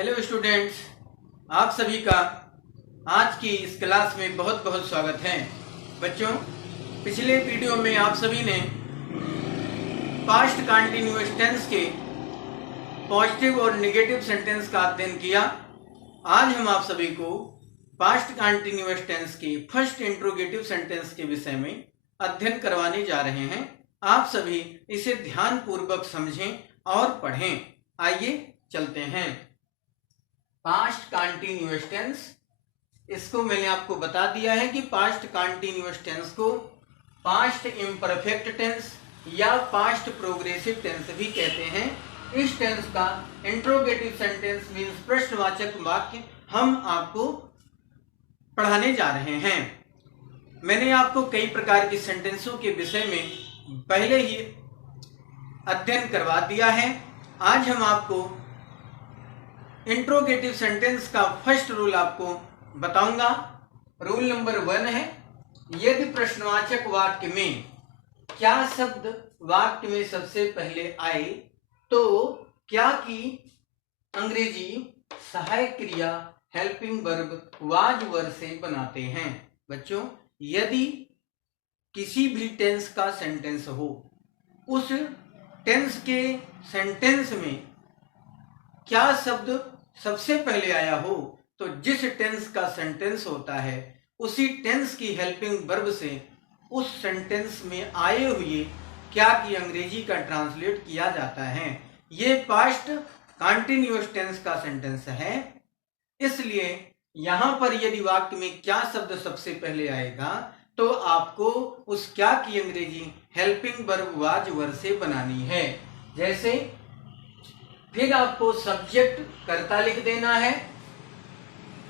Hello students, आप सभी का आज की इस क्लास में बहुत बहुत स्वागत है। बच्चों, पिछले वीडियो में आप सभी ने पास्ट कंटीन्यूअस टेंस के पॉजिटिव और नेगेटिव सेंटेंस का अध्ययन किया। आज हम आप सभी को पास्ट कंटीन्यूअस टेंस के फर्स्ट इंट्रोगेटिव सेंटेंस के विषय में अध्ययन करवाने जा रहे हैं। आप सभी इसे ध्यान पूर्वक समझें और पढ़ें। आइए चलते हैं। पास्ट कंटीन्यूअस टेंस, इसको मैंने आपको बता दिया है कि पास्ट कंटीन्यूअस टेंस को पास्ट इम्परफेक्ट टेंस या पास्ट प्रोग्रेसिव टेंस भी कहते हैं। इस टेंस का इंट्रोगेटिव सेंटेंस मीन्स प्रश्नवाचक वाक्य हम आपको पढ़ाने जा रहे हैं। मैंने आपको कई प्रकार की सेंटेंसों के विषय में पहले ही अध्ययन करवा दिया है। आज हम आपको इंट्रोगेटिव सेंटेंस का फर्स्ट रूल आपको बताऊंगा। रूल नंबर 1 है, यदि प्रश्नवाचक वाक्य में क्या शब्द वाक्य में सबसे पहले आए तो क्या की अंग्रेजी सहायक क्रिया हेल्पिंग वर्ब वाज वर से बनाते हैं। बच्चों, यदि किसी भी टेंस का सेंटेंस हो, उस टेंस के सेंटेंस में क्या शब्द सबसे पहले आया हो तो जिस टेंस का सेंटेंस होता है उसी टेंस की हेल्पिंग वर्ब से उस सेंटेंस में आए हुए क्या की अंग्रेजी का ट्रांसलेट किया जाता है। ये पास्ट कंटीन्यूअस टेंस का सेंटेंस है। इसलिए यहां पर यदि वाक्य में क्या शब्द सबसे पहले आएगा तो आपको उस क्या की अंग्रेजी हेल्पिंग वर्ब वाज वर से बनानी है। जैसे फिर आपको सब्जेक्ट कर्ता लिख देना है,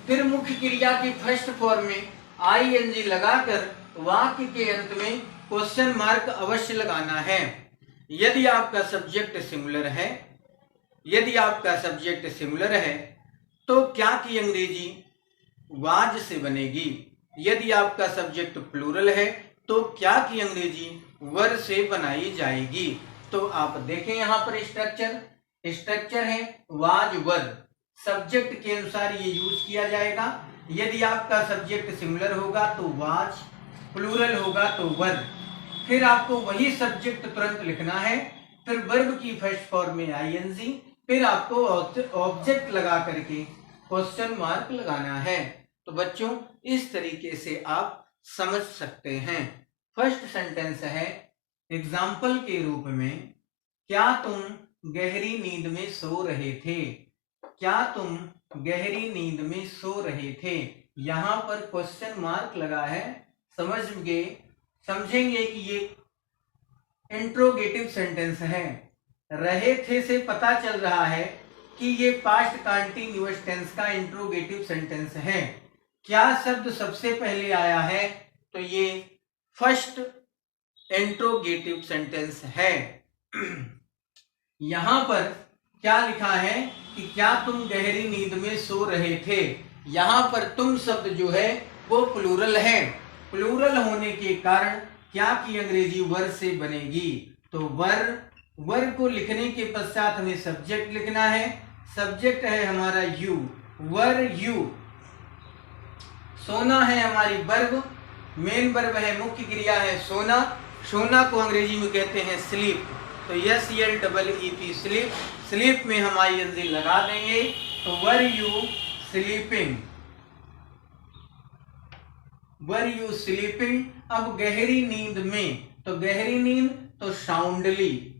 फिर मुख्य क्रिया की फर्स्ट फॉर्म में आईएनजी लगाकर वाक्य के अंत में क्वेश्चन मार्क अवश्य लगाना है। यदि आपका सब्जेक्ट सिंगुलर है तो क्या की अंग्रेजी वाज से बनेगी। यदि आपका सब्जेक्ट प्लूरल है तो क्या की अंग्रेजी वर से बनाई जाएगी। तो आप देखें यहाँ पर स्ट्रक्चर है वाज वर, सब्जेक्ट के अनुसार ये यूज किया जाएगा। यदि आपका सब्जेक्ट सिंगुलर होगा तो वाज, प्लूरल होगा तो वर। फिर आपको वही सब्जेक्ट तुरंत लिखना है, फिर वर्ब की फर्स्ट फॉर्म में आईएनजी, फिर आपको ऑब्जेक्ट लगा करके क्वेश्चन मार्क लगाना है। तो बच्चों, इस तरीके से आप समझ सकते हैं। फर्स्ट सेंटेंस है एग्जाम्पल के रूप में, क्या तुम गहरी नींद में सो रहे थे। क्या तुम गहरी नींद में सो रहे थे, यहां पर क्वेश्चन मार्क लगा है। समझेंगे कि ये इंट्रोगेटिव सेंटेंस है। रहे थे से पता चल रहा है कि ये पास्ट कंटीन्यूअस टेंस का इंट्रोगेटिव सेंटेंस है। क्या शब्द सबसे पहले आया है तो ये फर्स्ट इंट्रोगेटिव सेंटेंस है। यहां पर क्या लिखा है कि क्या तुम गहरी नींद में सो रहे थे। यहां पर तुम शब्द जो है वो प्लूरल है। प्लूरल होने के कारण क्या की अंग्रेजी वर से बनेगी। तो वर को लिखने के पश्चात हमें सब्जेक्ट लिखना है। सब्जेक्ट है हमारा यू, वर यू। सोना है हमारी वर्ब, मेन वर्ब है, मुख्य क्रिया है सोना। सोना को अंग्रेजी में कहते हैं स्लीप। तो SLEEP स्लीप, स्लीप में हम आईएनजी लगा देंगे। तो वर यू स्लीपिंग। अब गहरी नींद में, तो गहरी नींद तो soundly,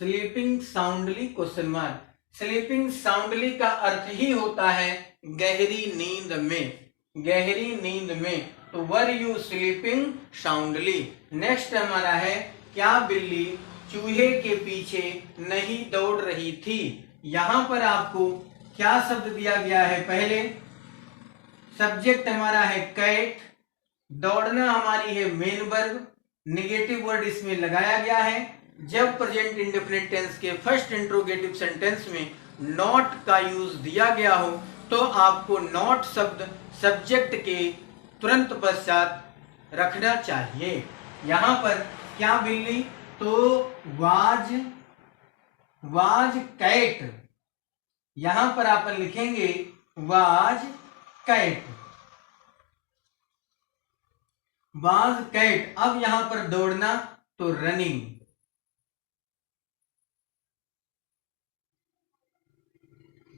sleeping soundly question mark. Sleeping soundly का अर्थ ही होता है गहरी नींद में। तो were you sleeping soundly. Next हमारा है क्या बिल्ली चूहे के पीछे नहीं दौड़ रही थी। यहां पर आपको क्या शब्द दिया गया है। पहले सब्जेक्ट हमारा है कैट, दौड़ना हमारी है मेन वर्ब, नेगेटिव वर्ड इसमें लगाया गया है। जब प्रेजेंट इंडेफिनिट टेंस के फर्स्ट इंट्रोगेटिव सेंटेंस में नॉट का यूज दिया गया हो तो आपको नॉट शब्द सब्जेक्ट के तुरंत पश्चात रखना चाहिए। यहां पर क्या बिल्ली तो वाज वाज कैट, यहां पर आप लिखेंगे वाज कैट, वाज कैट। अब यहां पर दौड़ना तो running,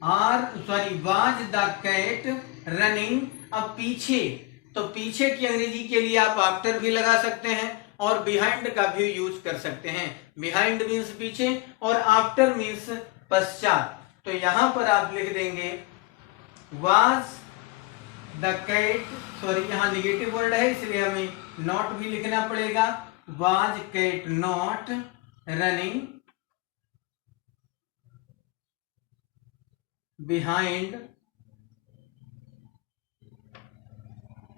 was the cat running. अब पीछे, तो पीछे की अंग्रेजी के लिए आप आफ्टर भी लगा सकते हैं और बिहाइंड का भी यूज कर सकते हैं। बिहाइंड मीन्स पीछे और आफ्टर मीन्स पश्चात। तो यहां पर आप लिख देंगे वाज द कैट, यहां निगेटिव वर्ड है इसलिए हमें नॉट भी लिखना पड़ेगा। Was cat not running behind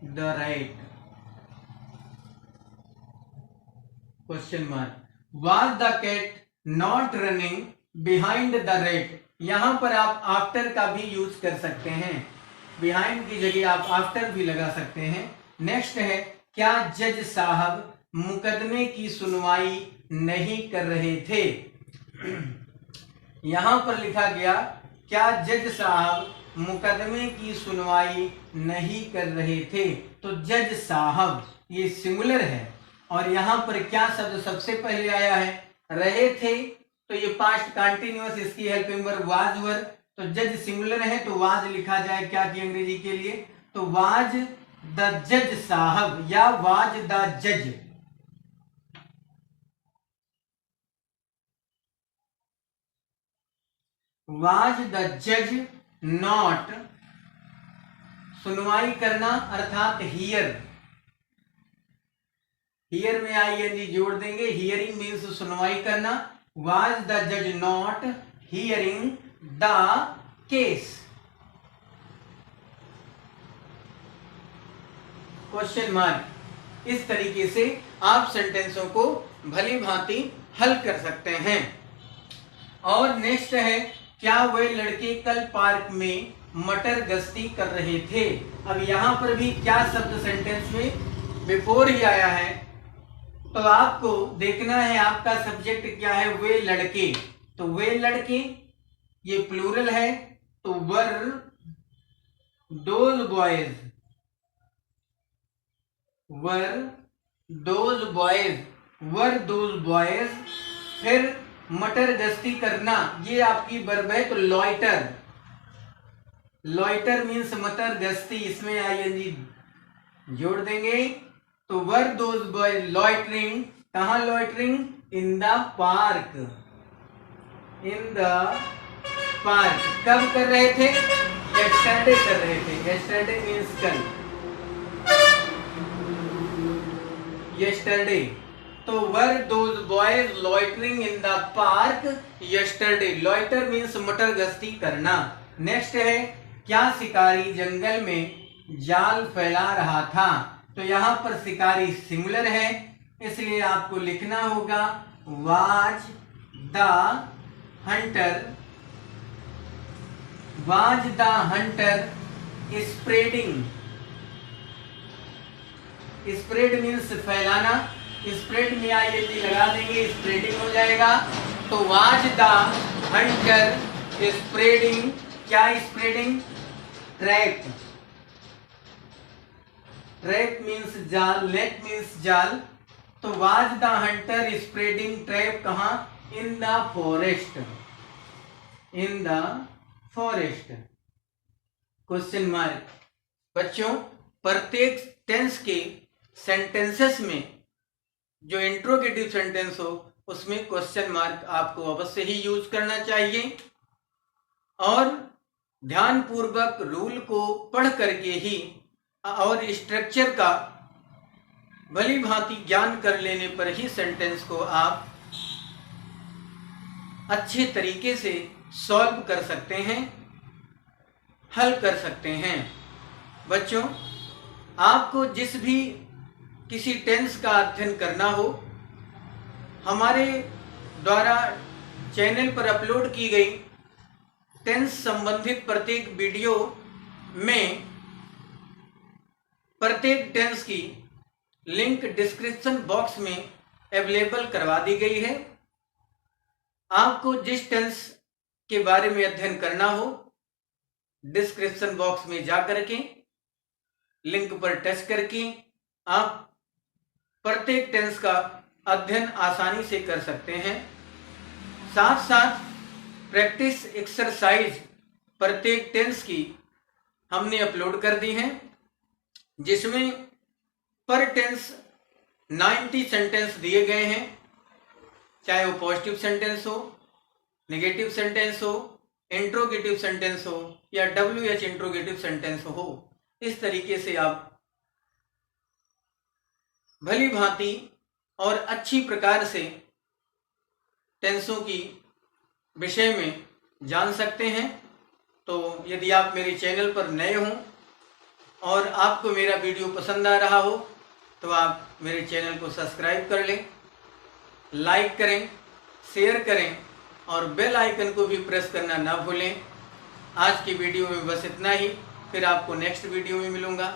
the right, question mark. Was the cat not running behind the rat, यहां पर आप आफ्टर का भी यूज कर सकते हैं, बिहाइंड की जगह आप आफ्टर भी लगा सकते हैं। नेक्स्ट है, क्या जज साहब मुकदमे की सुनवाई नहीं कर रहे थे? यहां पर लिखा गया क्या जज साहब मुकदमे की सुनवाई नहीं कर रहे थे। तो जज साहब ये सिंगुलर है और यहां पर क्या शब्द सबसे पहले आया है? रहे थे, तो ये पास्ट कंटिन्यूअस, इसकी हेल्पिंग वर्ब वाज वर। तो जज सिंगुलर है तो वाज लिखा जाए क्या की अंग्रेजी के लिए? तो वाज द जज साहब या वाज द जज, वाज द जज नॉट, सुनवाई करना अर्थात हियर, हियर में आईएनजी जोड़ देंगे, हियरिंग मीन्स सुनवाई करना। वाज द जज not hearing the case, question mark. इस तरीके से आप सेंटेंसों को भली भांति हल कर सकते हैं। और नेक्स्ट है, क्या वे लड़के कल पार्क में मटर गश्ती कर रहे थे? अब यहां पर भी क्या शब्द सेंटेंस में बिफोर ही आया है, तो आपको देखना है आपका सब्जेक्ट क्या है। वे लड़के, तो वे लड़के ये प्लूरल है, तो वर those boys, were those boys, were those boys. फिर मटर गश्ती करना, ये आपकी वर्ब है, तो लॉइटर, लॉइटर मीन्स मटर गश्ती, इसमें आईएनजी जोड़ देंगे। तो वर दोज बॉयज लॉइटरिंग, कहां loitering? In the park, in the park. कब कर रहे थे? यस्टरडे कर रहे थे, यस्टरडे मीन्स कल, यस्टरडे। तो वर those boys loitering in the park yesterday, loiter means मटर गश्ती करना। नेक्स्ट है, क्या शिकारी जंगल में जाल फैला रहा था? तो यहां पर शिकारी सिंगुलर है, इसलिए आपको लिखना होगा was the hunter, was the hunter spreading, spread means फैलाना, स्प्रेड में आईएनजी लगा देंगे, स्प्रेडिंग हो जाएगा। तो वाज द हंटर स्प्रेडिंग, क्या स्प्रेडिंग? ट्रैप, ट्रैप मीन्स जाल, नेट मीन्स जाल। तो was the hunter spreading trap कहां? In the forest, in the forest, question mark. बच्चों, प्रत्येक टेंस के सेंटेंसेस में जो इंट्रोगेटिव सेंटेंस हो उसमें क्वेश्चन मार्क आपको अवश्य ही यूज करना चाहिए और ध्यानपूर्वक रूल को पढ़ करके ही और स्ट्रक्चर का भली भांति ज्ञान कर लेने पर ही सेंटेंस को आप अच्छे तरीके से सॉल्व कर सकते हैं, हल कर सकते हैं। बच्चों, आपको जिस भी किसी टेंस का अध्ययन करना हो, हमारे द्वारा चैनल पर अपलोड की गई टेंस संबंधित प्रत्येक वीडियो में प्रत्येक टेंस की लिंक डिस्क्रिप्शन बॉक्स में अवेलेबल करवा दी गई है। आपको जिस टेंस के बारे में अध्ययन करना हो, डिस्क्रिप्शन बॉक्स में जा करके लिंक पर टच करके आप प्रत्येक टेंस का अध्ययन आसानी से कर सकते हैं। साथ साथ प्रैक्टिस एक्सरसाइज प्रत्येक टेंस की हमने अपलोड कर दी है, जिसमें पर टेंस 90 सेंटेंस दिए गए हैं, चाहे वो पॉजिटिव सेंटेंस हो, नेगेटिव सेंटेंस हो, इंट्रोगेटिव सेंटेंस हो या WH इंट्रोगेटिव सेंटेंस हो। इस तरीके से आप भली भांति और अच्छी प्रकार से टेंसों की विषय में जान सकते हैं। तो यदि आप मेरे चैनल पर नए हों और आपको मेरा वीडियो पसंद आ रहा हो तो आप मेरे चैनल को सब्सक्राइब कर लें, लाइक करें, शेयर करें और बेल आइकन को भी प्रेस करना ना भूलें। आज की वीडियो में बस इतना ही, फिर आपको नेक्स्ट वीडियो में मिलूँगा।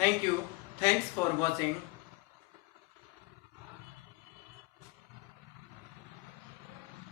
Thank you, thanks for watching.